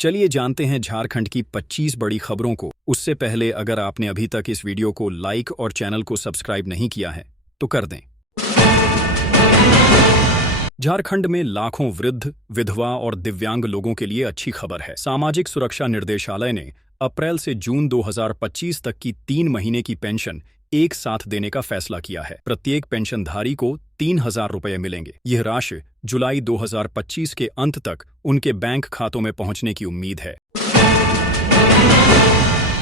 चलिए जानते हैं झारखंड की 25 बड़ी खबरों को। उससे पहले अगर आपने अभी तक इस वीडियो को लाइक और चैनल को सब्सक्राइब नहीं किया है तो कर दें। झारखंड में लाखों वृद्ध, विधवा और दिव्यांग लोगों के लिए अच्छी खबर है। सामाजिक सुरक्षा निर्देशालय ने अप्रैल से जून 2025 तक की 3 महीने की पेंशन एक साथ देने का फैसला किया है। प्रत्येक पेंशनधारी को 3,000 रुपये मिलेंगे। यह राशि जुलाई 2025 के अंत तक उनके बैंक खातों में पहुंचने की उम्मीद है।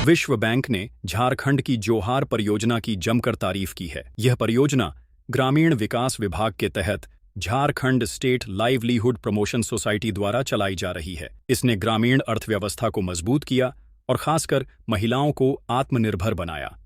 विश्व बैंक ने झारखंड की जोहार परियोजना की जमकर तारीफ की है। यह परियोजना ग्रामीण विकास विभाग के तहत Jharkhand state livelihood promotion society द्वारा चलाई जा रही है। इसने ग्रामीण अर्थव्यवस्था को मजबूत किया और खासकर महिलाओं को आत्मनिर्भर बनाया।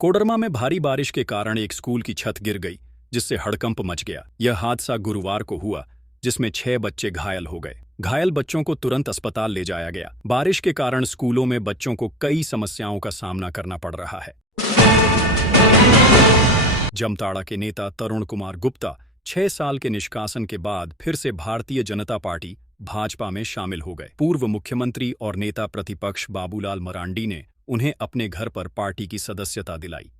कोडरमा में भारी बारिश के कारण एक स्कूल की छत गिर गई, जिससे हड़कंप मच गया। यह हादसा गुरुवार को हुआ, जिसमें 6 बच्चे घायल हो गए। घायल बच्चों को तुरंत अस्पताल ले जाया गया। बारिश के कारण स्कूलों में बच्चों को कई समस्याओं का सामना करना पड़ रहा है। जमताड़ा के नेता तरुण कुमार गुप्ता 6 साल के निष्कासन के बाद फिर से भारतीय जनता पार्टी भाजपा में शामिल हो गए। पूर्व मुख्यमंत्री और नेता प्रतिपक्ष बाबूलाल मरांडी ने उन्हें अपने घर पर पार्टी की सदस्यता दिलाई।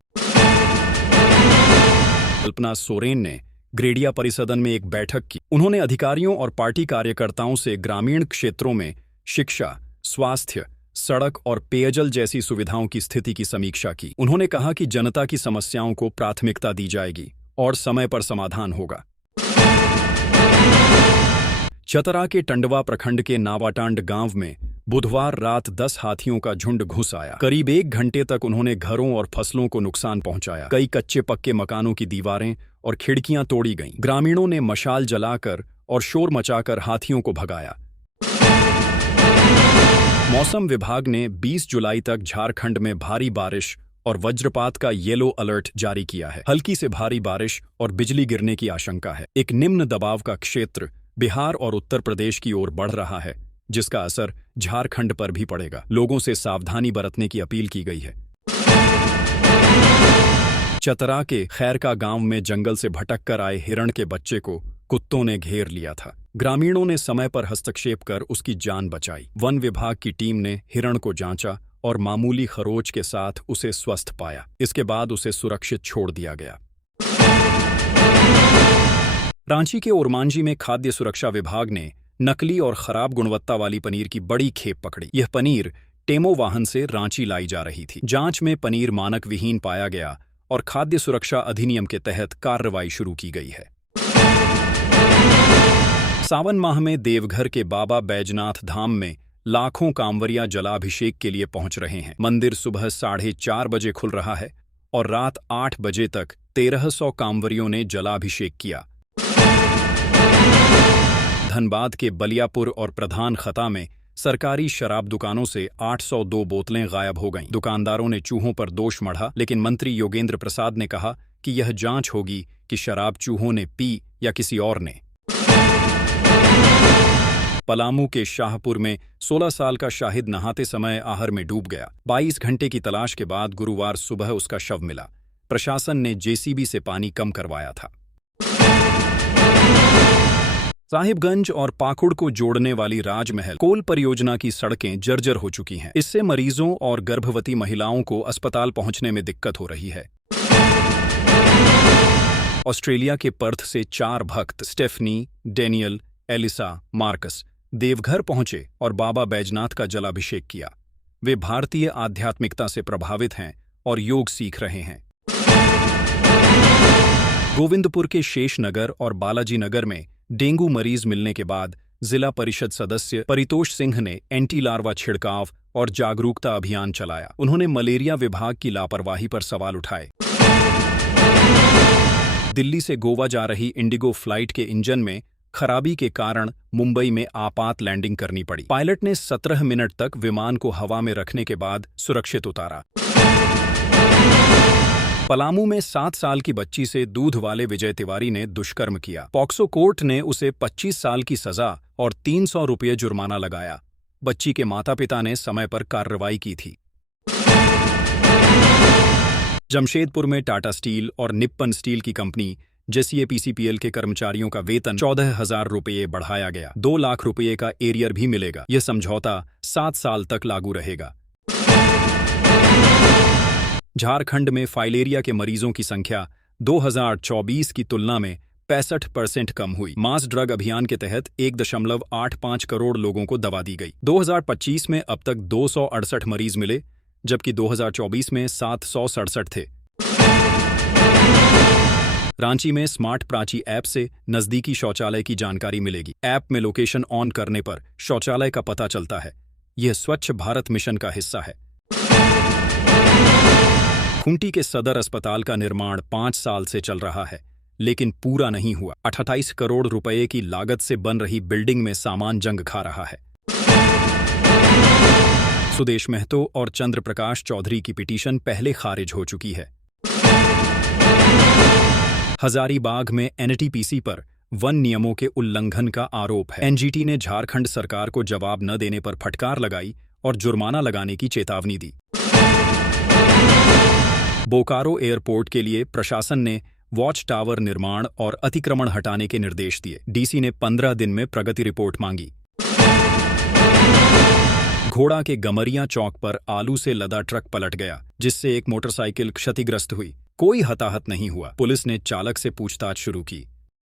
कल्पना सोरेन ने ग्रेडिया परिसदन में एक बैठक की। उन्होंने अधिकारियों और पार्टी कार्यकर्ताओं से ग्रामीण क्षेत्रों में शिक्षा, स्वास्थ्य, सड़क और पेयजल जैसी सुविधाओं की स्थिति की समीक्षा की। उन्होंने कहा कि जनता की समस्याओं को प्राथमिकता दी जाएगी और समय पर समाधान होगा। चतरा के टंडवा प्रखंड के नावाटांड गांव में बुधवार रात 10 हाथियों का झुंड घुस आया। करीब 1 घंटे तक उन्होंने घरों और फसलों को नुकसान पहुंचाया। कई कच्चे पक्के मकानों की दीवारें और खिड़कियां तोड़ी गईं। ग्रामीणों ने मशाल जलाकर और शोर मचाकर हाथियों को भगाया। मौसम विभाग ने 20 जुलाई तक झारखंड में भारी बारिश और वज्रपात का येलो अलर्ट जारी किया है। हल्की से भारी बारिश और बिजली गिरने की आशंका है। एक निम्न दबाव का क्षेत्र बिहार और उत्तर प्रदेश की ओर बढ़ रहा है, जिसका असर झारखंड पर भी पड़ेगा। लोगों से सावधानी बरतने की अपील की गई है। चतरा के खैरका गांव में जंगल से भटक कर आए हिरण के बच्चे को कुत्तों ने घेर लिया था। ग्रामीणों ने समय पर हस्तक्षेप कर उसकी जान बचाई। वन विभाग की टीम ने हिरण को जांचा और मामूली खरोच के साथ उसे स्वस्थ पाया। इसके बाद उसे सुरक्षित छोड़ दिया गया। रांची के ओरमांझी में खाद्य सुरक्षा विभाग ने नकली और खराब गुणवत्ता वाली पनीर की बड़ी खेप पकड़ी। यह पनीर टेमो वाहन से रांची लाई जा रही थी। जांच में पनीर मानक विहीन पाया गया और खाद्य सुरक्षा अधिनियम के तहत कार्रवाई शुरू की गई है। सावन माह में देवघर के बाबा बैजनाथ धाम में लाखों कांवरिया जलाभिषेक के लिए पहुंच रहे हैं। मंदिर सुबह 4:30 बजे खुल रहा है और रात 8 बजे तक 1300 कांवरियों ने जलाभिषेक किया। धनबाद के बलियापुर और प्रधान खता में सरकारी शराब दुकानों से 802 बोतलें गायब हो गईं। दुकानदारों ने चूहों पर दोष मढ़ा, लेकिन मंत्री योगेंद्र प्रसाद ने कहा कि यह जांच होगी कि शराब चूहों ने पी या किसी और ने। पलामू के शाहपुर में 16 साल का शाहिद नहाते समय आहर में डूब गया। 22 घंटे की तलाश के बाद गुरुवार सुबह उसका शव मिला। प्रशासन ने जेसीबी से पानी कम करवाया था। साहिबगंज और पाकुड़ को जोड़ने वाली राजमहल कोल परियोजना की सड़कें जर्जर हो चुकी हैं। इससे मरीजों और गर्भवती महिलाओं को अस्पताल पहुंचने में दिक्कत हो रही है। ऑस्ट्रेलिया के पर्थ से 4 भक्त Stephanie, Daniel, Elisa, Marcus Deoghar पहुंचे और बाबा बैजनाथ का जलाभिषेक किया। वे भारतीय आध्यात्मिकता से प्रभावित हैं और योग सीख रहे हैं। गोविंदपुर के शेषनगर और बालाजी नगर में डेंगू मरीज मिलने के बाद जिला परिषद सदस्य परितोष सिंह ने एंटी लार्वा छिड़काव और जागरूकता अभियान चलाया। उन्होंने मलेरिया विभाग की लापरवाही पर सवाल उठाए। दिल्ली से गोवा जा रही इंडिगो फ्लाइट के इंजन में खराबी के कारण मुंबई में आपात लैंडिंग करनी पड़ी। पायलट ने 17 मिनट तक विमान को हवा में रखने के बाद सुरक्षित उतारा। पलामू में 7 साल की बच्ची से दूध वाले विजय तिवारी ने दुष्कर्म किया। पॉक्सो कोर्ट ने उसे 25 साल की सजा और 300 रुपये जुर्माना लगाया। बच्ची के माता पिता ने समय पर कार्रवाई की थी। जमशेदपुर में टाटा स्टील और निप्पन स्टील की कंपनी जेसीएपीसीपीएल के कर्मचारियों का वेतन 14,000 रुपये बढ़ाया गया। 2 लाख रुपये का एरियर भी मिलेगा। यह समझौता 7 साल तक लागू रहेगा। झारखंड में फाइलेरिया के मरीजों की संख्या 2024 की तुलना में 65% कम हुई। मास ड्रग अभियान के तहत 1.85 करोड़ लोगों को दवा दी गई। 2025 में अब तक 268 मरीज मिले, जबकि 2024 में 767 थे। रांची में स्मार्ट प्राची ऐप से नजदीकी शौचालय की जानकारी मिलेगी। ऐप में लोकेशन ऑन करने पर शौचालय का पता चलता है। यह स्वच्छ भारत मिशन का हिस्सा है। खूंटी के सदर अस्पताल का निर्माण 5 साल से चल रहा है, लेकिन पूरा नहीं हुआ। 28 करोड़ रुपए की लागत से बन रही बिल्डिंग में सामान जंग खा रहा है। सुदेश महतो और चंद्र प्रकाश चौधरी की पिटीशन पहले खारिज हो चुकी है। हजारीबाग में एनटीपीसी पर वन नियमों के उल्लंघन का आरोप है। एनजीटी ने झारखंड सरकार को जवाब न देने पर फटकार लगाई और जुर्माना लगाने की चेतावनी दी। बोकारो एयरपोर्ट के लिए प्रशासन ने वॉच टावर निर्माण और अतिक्रमण हटाने के निर्देश दिए। डीसी ने 15 दिन में प्रगति रिपोर्ट मांगी। घोड़ा के गमरिया चौक पर आलू से लदा ट्रक पलट गया, जिससे एक मोटरसाइकिल क्षतिग्रस्त हुई। कोई हताहत नहीं हुआ। पुलिस ने चालक से पूछताछ शुरू की।